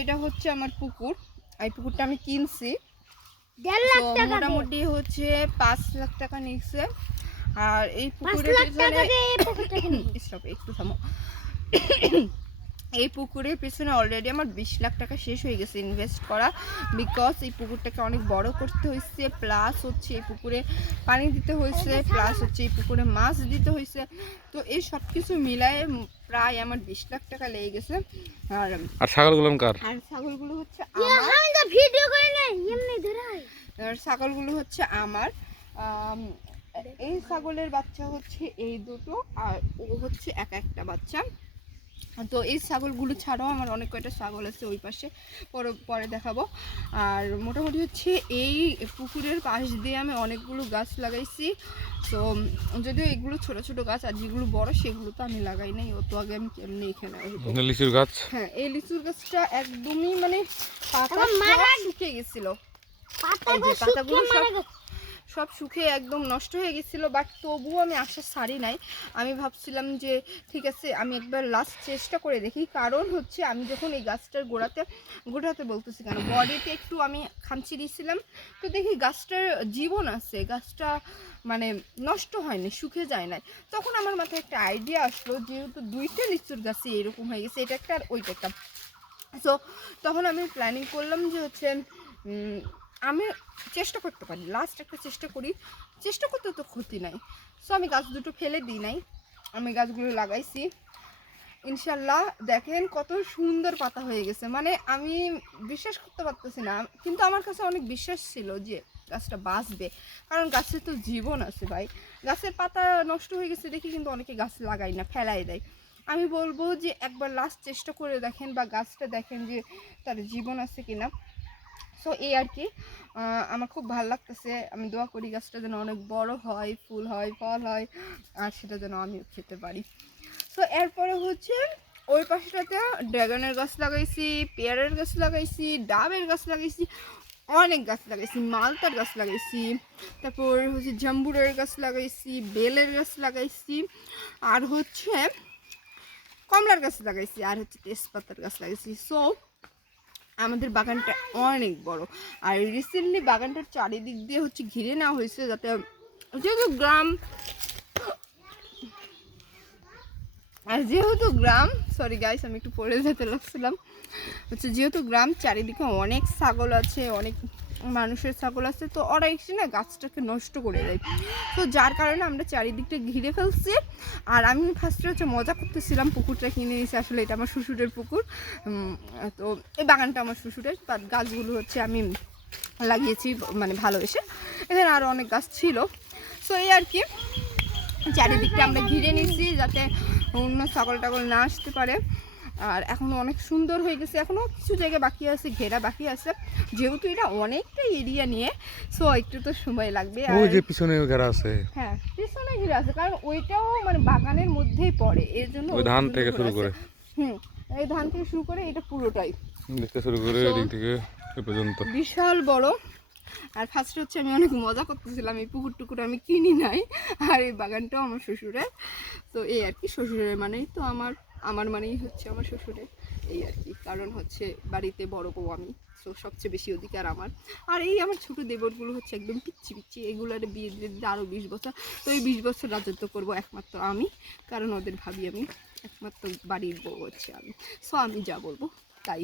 এটা হচ্ছে আমার পুকুর। এই পুকুরটা আমি কিনছি, মোটামুটি হচ্ছে 5 লাখ টাকা নিচ্ছে। আর এই পুকুরের পিছনে একটু থামো, এই পুকুরের পিছনে অলরেডি আমার 20 লাখ টাকা শেষ হয়ে গেছে ইনভেস্ট করা, বিকজ এই পুকুরটাকে অনেক বড় করতে হয়েছে, প্লাস হচ্ছে এই পুকুরে পানি দিতে হয়েছে, প্লাস হচ্ছে এই পুকুরে মাছ দিতে হয়েছে। তো এই সব কিছু মিলায়ে প্রায় আমার 20 লাখ টাকা লেগে গেছে। আর ছাগলগুলো কার? আর ছাগলগুলো হচ্ছে ছাগলগুলো হচ্ছে আমার। এই ছাগলের বাচ্চা হচ্ছে এই দুটো, আর ও হচ্ছে একটা বাচ্চা। তো এই ছাগলগুলো ছাড়াও আমার অনেক কয়টা ছাগল আছে ওই পাশে, পরে দেখাবো। আর মোটামুটি হচ্ছে এই পুকুরের পাশ দিয়ে আমি অনেকগুলো গাছ লাগাইছি। তো যদিও এগুলো ছোট ছোট গাছ, আর যেগুলো বড় সেগুলো তো আমি লাগাই নাই, ও তো আগে আমি কেমনি এখানে লিচুর গাছ। হ্যাঁ, এই লিচুর গাছটা একদমই মানে পাতা শুকিয়ে গেছিল, পাতাগুলো সব শুকিয়ে একদম নষ্ট হয়ে গেছিলো। বাট তবুও আমি আশা ছাড়ি নাই। আমি ভাবছিলাম যে ঠিক আছে, আমি একবার লাস্ট চেষ্টা করে দেখি। কারণ হচ্ছে আমি যখন এই গাছটার গোড়াতে বলতেছি কেন, বডিতে একটু আমি খামচি দিয়েছিলাম, তো দেখি গাছটার জীবন আছে, গাছটা মানে নষ্ট হয়নি, শুকিয়ে যায় না। তখন আমার মাথায় একটা আইডিয়া আসলো, যেহেতু দুইটা লিচুর গাছে এরকম হয়ে গেছে, এটা একটা আর ওইটা একটা। সো তখন আমি প্ল্যানিং করলাম যে হচ্ছে আমি চেষ্টা করতে পারি, লাস্ট একটা চেষ্টা করি, চেষ্টা করতে তো ক্ষতি নাই। সো আমি গাছ দুটো ফেলে দিই নাই, আমি গাছগুলো লাগাইছি। ইনশাল্লাহ দেখেন কত সুন্দর পাতা হয়ে গেছে, মানে আমি বিশ্বাস করতে পারতেছি না, কিন্তু আমার কাছে অনেক বিশ্বাস ছিল যে গাছটা বাঁচবে, কারণ গাছের তো জীবন আছে ভাই। গাছের পাতা নষ্ট হয়ে গেছে দেখি কিন্তু অনেকে গাছ লাগাই না, ফেলাই দেয়। আমি বলবো যে একবার লাস্ট চেষ্টা করে দেখেন, বা গাছটা দেখেন যে তার জীবন আছে কিনা। সো এই আর কি, আমার খুব ভালো লাগতেছে। আমি দোয়া করি গাছটা যেন অনেক বড় হয়, ফুল হয়, ফল হয়, আর সেটা যেন আমিও খেতে পারি। সো এরপরে হচ্ছে ওই পাশটাতে ড্রাগনের গাছ লাগাইছি, পেয়ারের গাছ লাগাইছি, ডাবের গাছ লাগাইছি, অনেক গাছ লাগাইছি, মালতার গাছ লাগাইছি, তারপর হচ্ছে জাম্বুরের গাছ লাগাইছি, বেলের গাছ লাগাইছি, আর হচ্ছে কমলার গাছ লাগাইছি, আর হচ্ছে তেজপাতার গাছ লাগাইছি। সো আমাদের বাগানটা অনেক বড়। আর রিসেন্টলি বাগানটার চারিদিক দিয়ে হচ্ছে ঘিরে নেওয়া হয়েছে, যাতে যেহেতু গ্রাম সরি গাইস, আমি একটু পড়ে যেতে লাগছিলাম হচ্ছে, যেহেতু গ্রাম চারিদিকে অনেক ছাগল আছে, অনেক মানুষের ছাগল আছে, তো ওরা এসে না গাছটাকে নষ্ট করে দেয়। তো যার কারণে আমরা চারিদিকটা ঘিরে ফেলছি। আর আমি ফার্স্টে হচ্ছে মজা করতেছিলাম, পুকুরটা কিনে নিয়েছি, আসলে এটা আমার শ্বশুরের পুকুর। তো এই বাগানটা আমার শ্বশুরের, তার গাছগুলো হচ্ছে আমি লাগিয়েছি মানে ভালোবেসে। এখানে আরও অনেক গাছ ছিল। সো এই আর কি, চারিদিকটা আমরা ঘিরে নিচ্ছি যাতে অন্য ছাগল টাগল না আসতে পারে। আর এখনও অনেক সুন্দর হয়ে গেছে, এখনও কিছু জায়গা বাকি আছে, ঘেরা বাকি আছে, যেহেতু এটা অনেকটা এরিয়া নিয়ে, সো একটু তো সময় লাগবে। আর ওই যে পিছনে ঘেরা আছে, হ্যাঁ পিছনে ঘেরা আছে, কারণ ওইটাও মানে বাগানের মধ্যেই পড়ে, এর জন্য ওই ধান থেকে শুরু করে এই ধান থেকে শুরু করে এটা পুরোটাই দেখতে শুরু করে এদিক থেকে এই পর্যন্ত বিশাল বড়। আর ফার্স্টে হচ্ছে আমি অনেক মজা করতেছিলাম, এই পুকুর টুকুর আমি কিনি নাই, আর এই বাগানটাও আমার শ্বশুরের। তো এই আর কি, শ্বশুরের মানেই তো আমার মানেই হচ্ছে আমার শ্বশুরের, এই আর কি। কারণ হচ্ছে বাড়িতে বড় বউ আমি, তো সবচেয়ে বেশি অধিকার আমার। আর এই আমার ছোটো দেবরগুলো হচ্ছে একদম পিচ্ছি পিচ্ছি, এগুলোর বিয়ে দিতে আরও 20 বছর। তো এই 20 বছর রাজত্ব করবো একমাত্র আমি, কারণ ওদের ভাবি আমি, একমাত্র বাড়ির বউ হচ্ছে আমি। সো আমি যা বলবো তাই